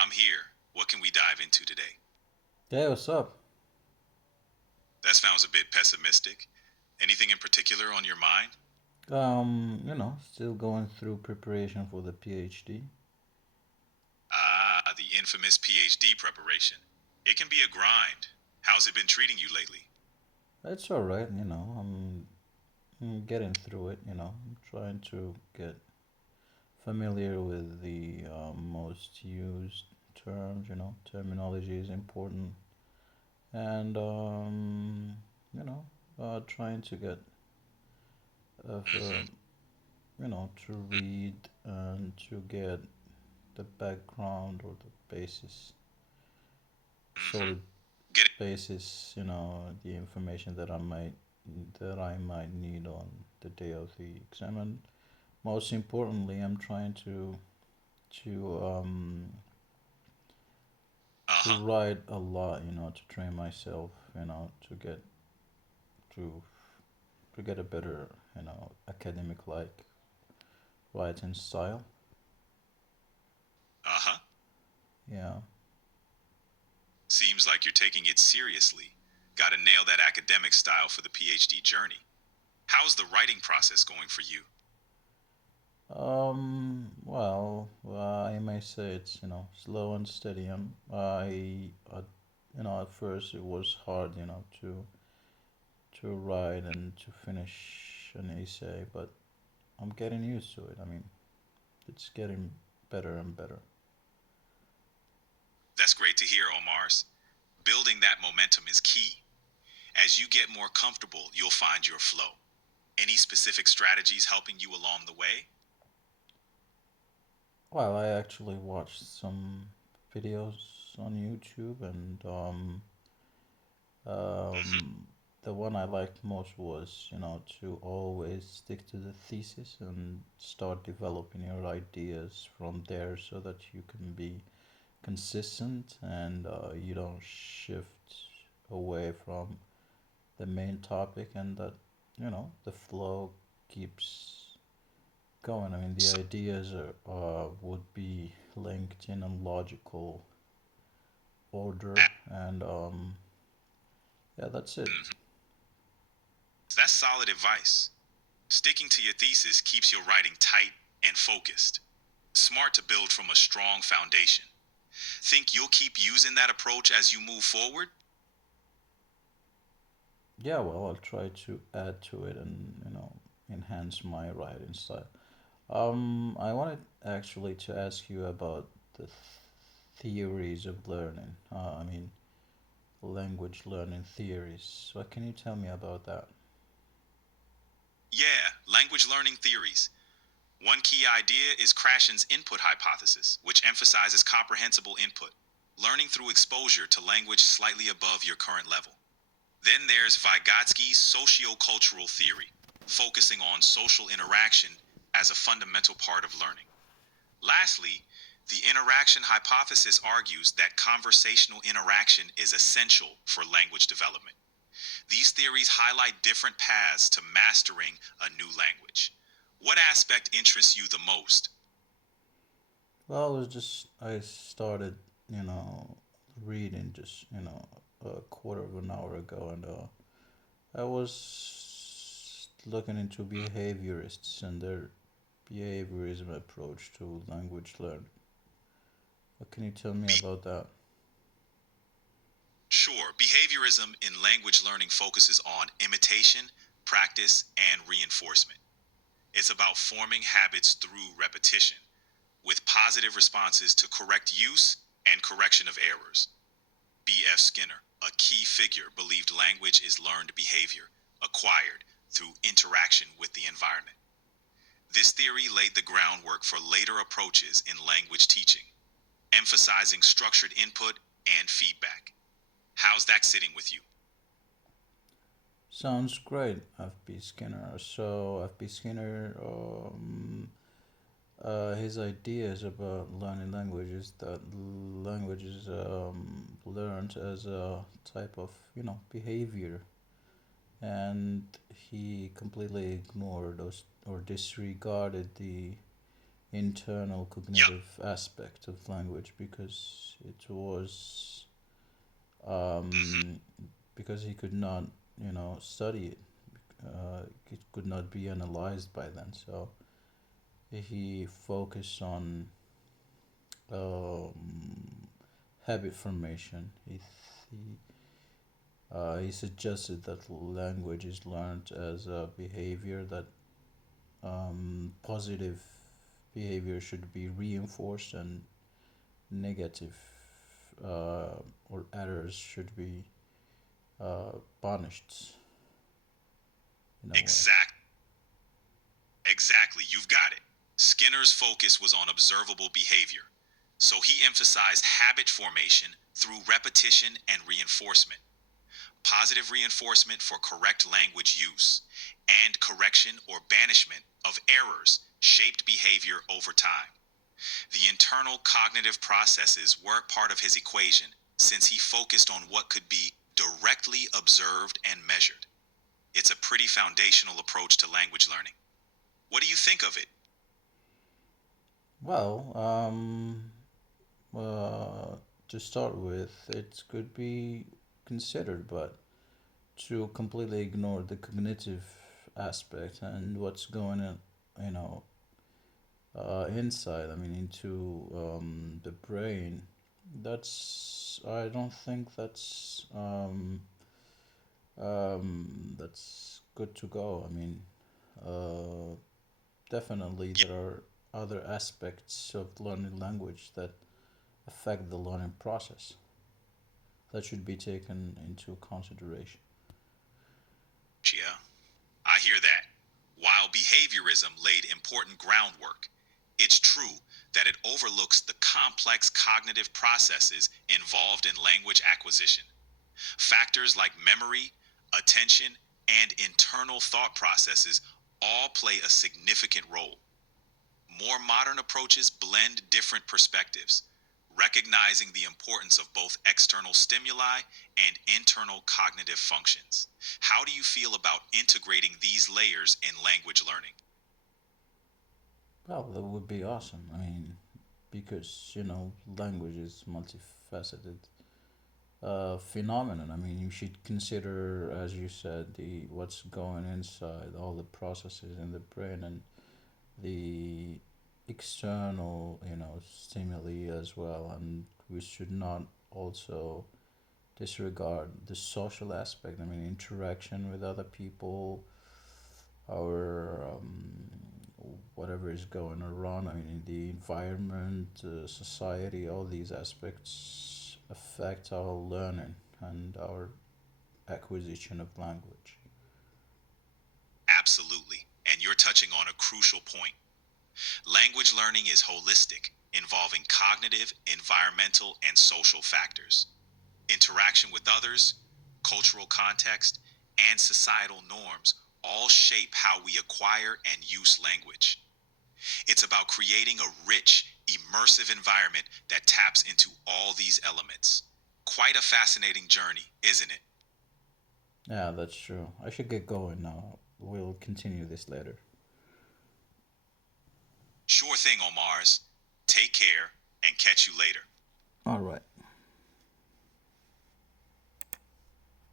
I'm here. What can we dive into today? Hey, what's up? That sounds a bit pessimistic. Anything in particular on your mind? Still going through preparation for the PhD. Ah, the infamous PhD preparation. It can be a grind. How's it been treating you lately? It's all right, I'm getting through it, I'm trying to get familiar with the most used terms, terminology is important. And, you know, trying to get, Mm-hmm. to read and to get the background or the basis, Mm-hmm. solid Get it? basis, the information that I might need on the day of the exam. And most importantly, I'm trying to Uh-huh. write a lot, to train myself, to to get a better, academic like writing style. Uh-huh. Yeah. Seems like you're taking it seriously. Gotta nail that academic style for the PhD journey. How's the writing process going for you? I may say it's, slow and steady. At first it was hard, to write and to finish an essay, but I'm getting used to it. I mean, it's getting better and better. That's great to hear, Omar's. Building that momentum is key. As you get more comfortable, you'll find your flow. Any specific strategies helping you along the way? Well, I actually watched some videos on YouTube, and Hmm. the one I liked most was, to always stick to the thesis and start developing your ideas from there so that you can be consistent and you don't shift away from the main topic, and that, the flow keeps going. I mean, the So, ideas would be linked in a logical order, and yeah, that's it. mhm. That's solid advice. Sticking to your thesis keeps your writing tight and focused. Smart to build from a strong foundation. Think you'll keep using that approach as you move forward? Yeah, well, I'll try to add to it and, enhance my writing style. I wanted actually to ask you about the theories of learning. I mean, language learning theories. What can you tell me about that? Yeah, language learning theories. One key idea is Krashen's input hypothesis, which emphasizes comprehensible input, learning through exposure to language slightly above your current level. Then there's Vygotsky's sociocultural theory, focusing on social interaction as a fundamental part of learning. Lastly, the interaction hypothesis argues that conversational interaction is essential for language development. These theories highlight different paths to mastering a new language. What aspect interests you the most? Well, I started, reading just, a quarter of an hour ago, and I was looking into behaviorists and their behaviorism approach to language learning. What can you tell me Be- about that? sure, behaviorism in language learning focuses on imitation, practice, and reinforcement. It's about forming habits through repetition, with positive responses to correct use and correction of errors. B.F. Skinner, a key figure, believed language is learned behavior, acquired through interaction with the environment. This theory laid the groundwork for later approaches in language teaching, emphasizing structured input and feedback. How's that sitting with you? Sounds great, FB Skinner. So, FB Skinner, his ideas about learning languages, that languages learned as a type of, behavior, and he completely ignored or disregarded the internal Yup. cognitive aspect of language because it was Mm-hmm. um, because he could not, study it. It could not be analyzed by then. So he focused on um, habit formation. He suggested that language is learned as a behavior that positive behavior should be reinforced and negative or errors should be punished in a way. Exact. Exactly. You've got it. Skinner's focus was on observable behavior, so he emphasized habit formation through repetition and reinforcement. Positive reinforcement for correct language use, and correction or banishment of errors shaped behavior over time. The internal cognitive processes were part of his equation since he focused on what could be directly observed and measured. It's a pretty foundational approach to language learning. What do you think of it? Well, uh, to start with, it could be considered, but to completely ignore the cognitive aspect and what's going on, you know, inside, I mean, into the brain, I don't think that's good to go. I mean, uh, definitely Yeah, there are other aspects of learning language that affect the learning process that should be taken into consideration. yeah, I hear that. While behaviorism laid important groundwork, it's true that it overlooks the complex cognitive processes involved in language acquisition. Factors like memory, attention, and internal thought processes all play a significant role. More modern approaches blend different perspectives, recognizing the importance of both external stimuli and internal cognitive functions. How do you feel about integrating these layers in language learning? Well, that would be awesome. I mean, because language is multifaceted phenomenon. I mean, you should consider, as you said, the what's going inside, all the processes in the brain, and the external, stimuli as well. And we should not also disregard the social aspect. I mean, interaction with other people, our whatever is going around. I mean, the environment, society, all these aspects affect our learning and our acquisition of language. Absolutely. And you're touching on a crucial point. Language learning is holistic, involving cognitive, environmental, and social factors. Interaction with others, cultural context, and societal norms all shape how we acquire and use language. It's about creating a rich, immersive environment that taps into all these elements. Quite a fascinating journey, isn't it? Yeah, that's true. I should get going now. We'll continue this later. Sure thing, Omars. Take care and catch you later. All right.